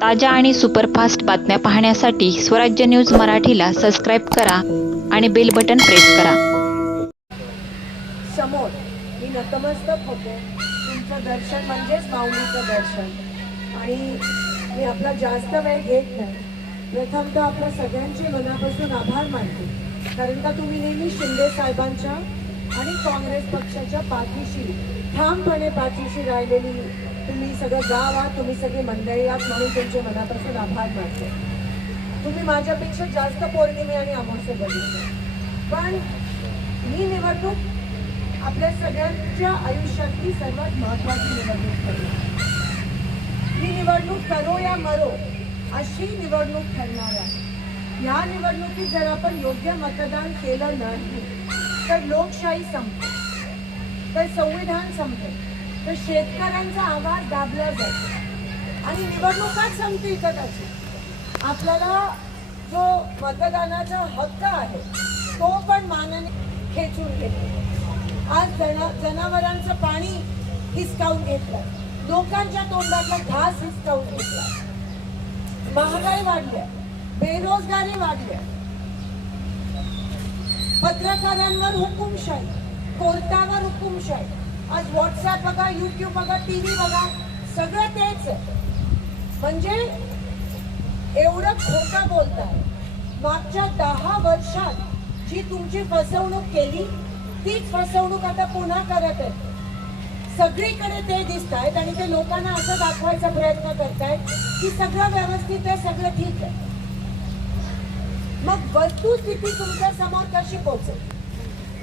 ताज्या आणि सुपरफास्ट बातम्या पाहण्यासाठी स्वराज्य न्यूज मराठीला सबस्क्राईब करा आणि बेल बटन प्रेस करा. समोर मी नतमस्तक होते. तुमचं दर्शन म्हणजेच माऊलीचं दर्शन. आणि मी आपला जास्त वेळ घेत नाही. प्रथम तर आपल्या सगळ्यांचे मनापासून आभार मानते. कारण का तुम्ही नेहमी शिंदे साहेबांच्या आणि काँग्रेस पक्षाच्या पाठीशी ठामपणे पाठीशी राहिलेली तुम्ही सगळं गाव आहात तुम्ही सगळी मंडळी आहात म्हणून तुमचे मनापासून आभार मानते. तुम्ही माझ्यापेक्षा जास्त पौर्णिमे आणि अमावस्ये बघितले. पण ही निवडणूक आपल्या सगळ्यांच्या आयुष्यातली सर्वात महत्वाची निवडणूक ठरली. ही निवडणूक करो या मरो अशी निवडणूक ठरणार आहे. या निवडणुकीत जर आपण योग्य मतदान केलं नाही तर लोकशाही संपते. तर संविधान संपेल तर शेतकऱ्यांचा आवाज दाबला जाईल आणि निवडणुकाच संपतील कदाचित. आपल्याला जो मतदानाचा हक्क आहे तो पण मानाने खेचून घेतो. आज जना जनावरांचं पाणी हिसकावून घेतलं. लोकांच्या तोंडातला घास हिसकावून घेतला. महागाई वाढल्या. बेरोजगारी वाढल्या. पत्रकारांवर हुकुमशाही. कोर्टावर हुकुमशाही आज व्हॉट्सअप बघा युट्यूब बघा टी व्ही बघा सगळं तेच आहे. म्हणजे एवढं खोटं बोलताय. मागच्या दहा वर्षात जी तुमची फसवणूक केली तीच फसवणूक आता पुन्हा करत आहे सगळीकडे ते दिसत आहेत आणि ते लोकांना असं दाखवायचा प्रयत्न करतायत की सगळं व्यवस्थित आहे सगळं ठीक आहे. मग वस्तुस्थिती तुमच्यासमोर कशी पोहोचेल?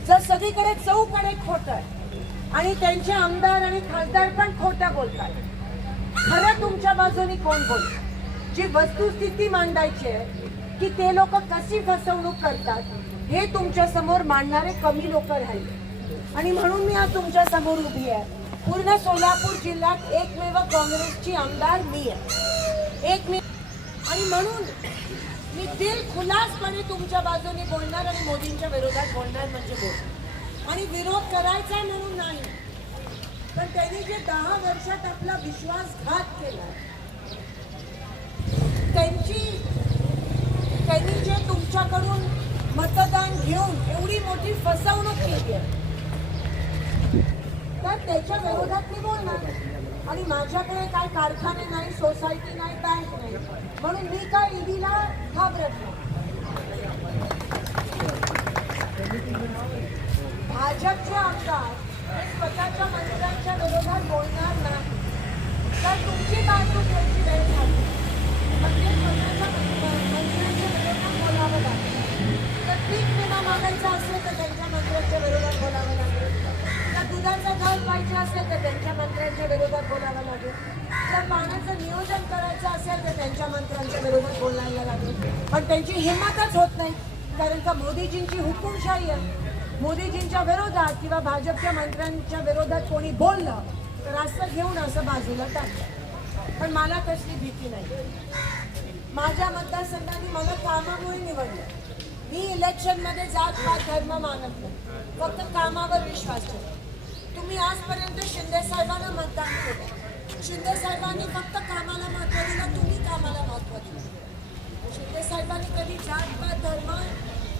जर सगळीकडे चौकडे खोट आहे आणि त्यांचे आमदार आणि खासदार पण खोटं बोलतात. खरं तुमच्या बाजूनी कोण बोल जी वस्तुस्थिती मांडायची आहे की ते लोक कशी फसवणूक करतात हे तुमच्यासमोर मांडणारे कमी लोक राहिले. आणि म्हणून मी आज तुमच्यासमोर उभी आहे. पूर्ण सोलापूर जिल्ह्यात एकमेव काँग्रेसची आमदार मी आहे. एक मी आणि म्हणून मी दिल खुलासपणे तुमच्या बाजूने बोलणार आणि मोदींच्या विरोधात बोलणार म्हणजे बोल. आणि विरोध करायचा म्हणून नाही. पण त्यांनी जे दहा वर्षात आपला विश्वासघात केला त्यांची त्यांनी जे तुमच्याकडून मतदान घेऊन एवढी मोठी फसवणूक केली आहे तर त्याच्या विरोधात मी बोलणार आणि माझ्याकडे काय कारखाने नाही सोसायटी नाही बँक नाही. म्हणून मी काय ईडीला घाबरत नाही. भाजपचे आमदार हे स्वतःच्या मंत्र्यांच्या विरोधात बोलणार नाही. तर तुमची बाजू घ्यायची वेळ झाली म्हणजे स्वतःच्या मंत्र्यांच्या विरोधात बोलावं लागेल. तर पीक विमा मागायचा असेल तर त्यांच्या मंत्र्यांच्या विरोधात बोलावं लागेल. दुधाचा दर पाहिजे असेल तर त्यांच्या मंत्र्यांच्या विरोधात बोलायला लागेल. जर पाण्याचं नियोजन करायचं असेल तर त्यांच्या मंत्र्यांच्या विरोधात बोलायला लागेल. पण त्यांची हिंमतच होत नाही. कारण का मोदीजींची हुकुमशाही आहे. मोदीजींच्या विरोधात किंवा भाजपच्या मंत्र्यांच्या विरोधात कोणी बोललं तर असं घेऊन असं बाजूला टाकलं पण मला कसली भीती नाही. माझ्या मतदारसंघाने मला कामामुळे निवडलं. मी इलेक्शनमध्ये जात हा धर्म मानत नाही. फक्त कामावर विश्वास ठेवतो. तुम्ही आजपर्यंत शिंदे साहेबांना मतदान केलं. शिंदे साहेबांनी फक्त कामाला महत्त्व दिलं तुम्ही कामाला महत्त्व दिलं. शिंदे साहेबांनी कधी जात पात धर्म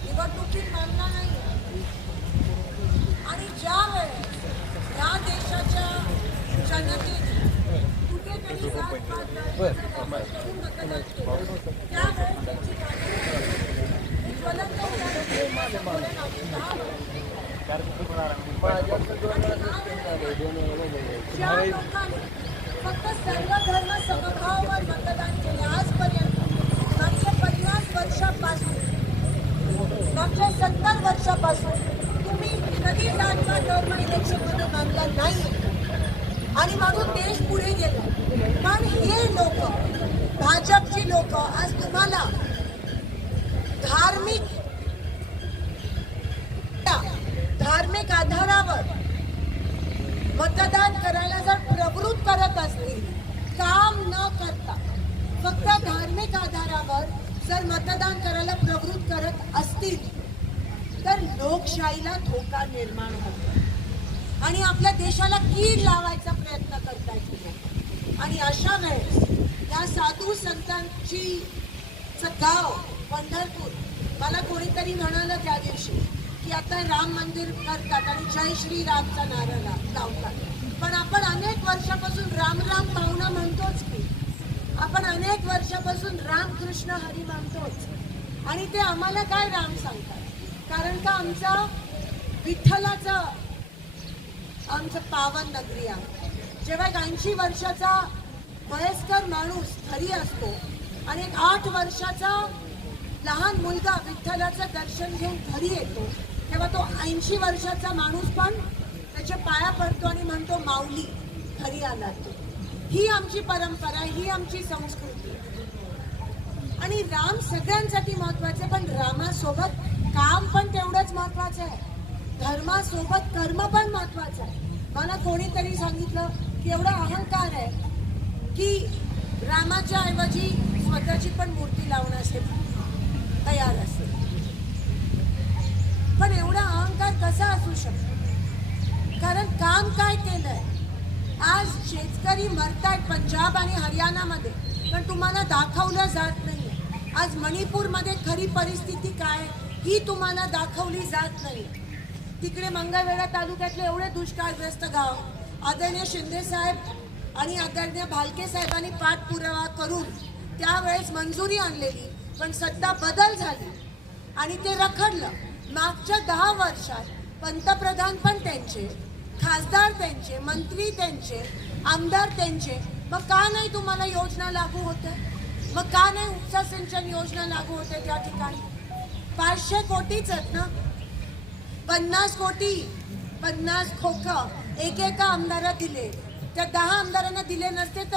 निवडणुकीत मानला नाही. आणि ज्या वेळेस या देशाच्या जनतेने कुठेतरी जात पात करून मतदान केलं त्यावेळेस त्यांची बाजू एक ज्वलंत उदाहरण माझ्या डोळे लागून दहा वर्ष. ज्या लोकांनी फक्त सर्व धर्म समभावावर मतदान केले आजपर्यंत मागच्या पन्नास वर्षापासून मागच्या सत्तर वर्षापासून तुम्ही कधी जातपात धर्म इलेक्शनमध्ये मानला नाही आणि म्हणून देश पुढे गेला पण हे लोक भाजपची लोक आज तुम्हाला धार्मिक धार्मिक आधारावर मतदान करायला जर प्रवृत्त करत असतील काम न करता फक्त धार्मिक आधारावर जर मतदान करायला प्रवृत्त करत असतील तर लोकशाहीला धोका निर्माण होतो. आणि आपल्या देशाला कीड लावायचा प्रयत्न करतायत आणि अशा वेळेस या साधू संतांची गाव हो, पंढरपूर मला कोणीतरी म्हणालं त्या दिवशी की आता राम मंदिर करतात आणि जय श्री रामचा नारा लावतात. पण आपण अनेक वर्षापासून राम राम पाहुणा म्हणतोच की आपण अनेक वर्षापासून राम कृष्ण हरी म्हणतोच आणि ते आम्हाला काय राम सांगतात? कारण का आमचा विठ्ठलाचा आमचं पावन नगरी आहे. जेव्हा एक ऐंशी वर्षाचा वयस्कर माणूस घरी असतो आणि एक आठ वर्षाचा लहान मुलगा विठ्ठलाचं दर्शन घेऊन घरी येतो तेव्हा तो ऐंशी वर्षाचा माणूस पण त्याच्या पाया पडतो आणि म्हणतो माऊली घरी आला तो. ही आमची परंपरा ही आमची संस्कृती. आणि राम सगळ्यांसाठी महत्त्वाचे आहे पण रामासोबत काम पण तेवढंच महत्वाचं आहे. धर्मासोबत कर्म पण महत्वाचं आहे. मला कोणीतरी सांगितलं की एवढा अहंकार आहे की रामाच्या ऐवजी स्वतःची पण मूर्ती लावण्यासाठी तयार असेल पण एवढा अहंकार कसा असू शकतो? कारण काम काय केलंय? आज शेतकरी मरतायत पंजाब आणि हरियाणामध्ये पण तुम्हाला दाखवलं जात नाही आज मणिपूरमध्ये खरी परिस्थिती काय ही तुम्हाला दाखवली जात नाही तिकडे मंगळवेढा तालुक्यातले एवढे दुष्काळग्रस्त गाव आदरणीय शिंदे साहेब आणि आदरणीय भालके साहेबांनी पाठपुरावा करून त्यावेळेस मंजुरी आणलेली पण सत्ता बदल झाली. आणि ते रखडलं. मागच्या दहा वर्षात पंतप्रधान पण त्यांचे खासदार त्यांचे मंत्री त्यांचे आमदार त्यांचे. मग का नाही तुम्हाला योजना लागू होते? मग का नाही उपसा सिंचन योजना लागू होते त्या ठिकाणी? पाचशे कोटीच आहेत ना? पन्नास कोटी पन्नास खोकं एक एका आमदारा दिले. त्या दहा आमदारांना दिले नसते तर